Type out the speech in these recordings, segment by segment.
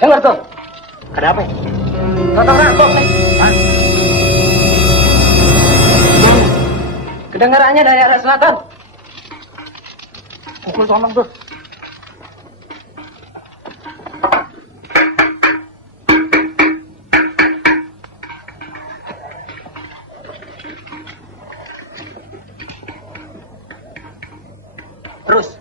Dengar tuh. Ada apa? Tahu rampok nih. Hah? Kedengarannya dari arah selatan. Pukul sonong tuh. Terus.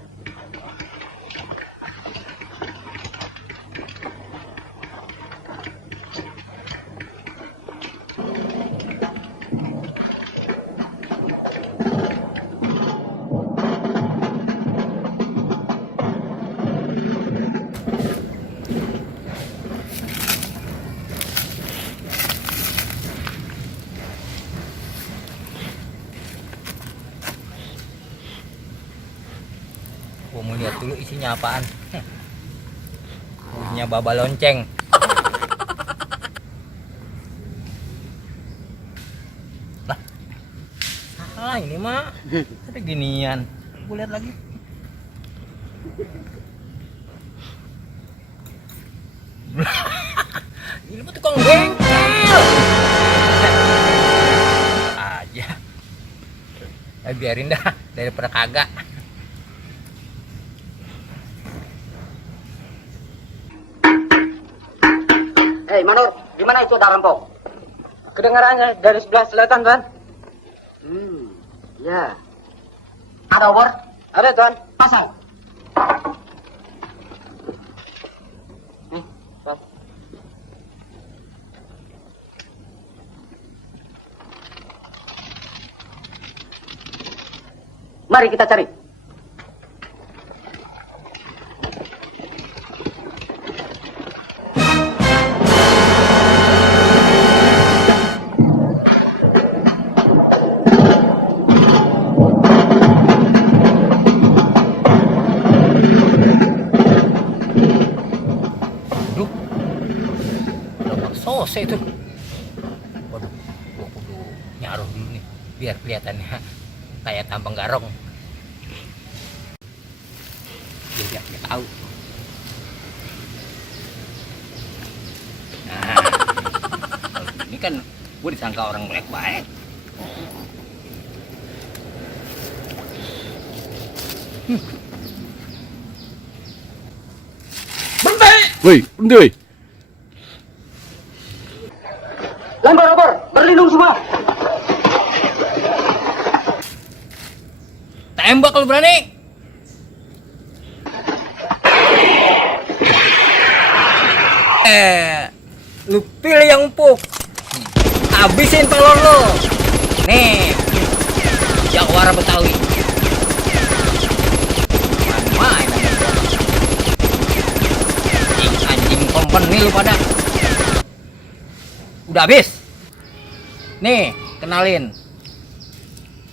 Gua mau lihat dulu isinya apaan. Isinya baba lonceng. Lah. Salah ini mah. Ada ginian. Gua lihat lagi. Ini mah tukang bengkel. Aja. Ya biarin dah daripada kagak. Hei, Manur, di mana itu ada rampok? Kedengarannya dari sebelah selatan, Tuan. Ya. Ada obor? Ada, Tuan. Pasang. Nih, Tuan. Mari kita cari. Sose itu. Waduh, gua kudu nyaruh dulu nih biar kelihatannya kayak tampang garong. Biar dia tahu. Nah, kalau ini kan gua disangka orang baik-baik. Berhenti! Woi, berhenti woi. Lempar obor, berlindung semua. Tembak kalau berani. Lu pilih yang empuk. Habisin pelor lo. Nih. Jaguar Betawi. Main anjing company lu pada. Udah habis. Nih, kenalin.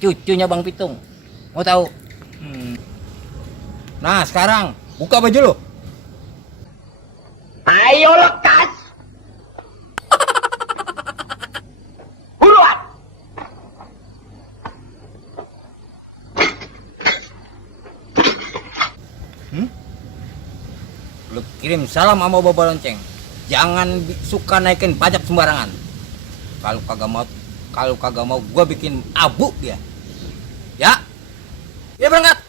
Cucunya Bang Pitung. Mau tahu? Nah, sekarang buka baju lo. Ayo lekas. Buruan. Lu kirim salam sama Baba Lonceng. Jangan suka naikin pajak sembarangan. Kalau kagak mau gua bikin abu dia. Ya. Ya berangkat.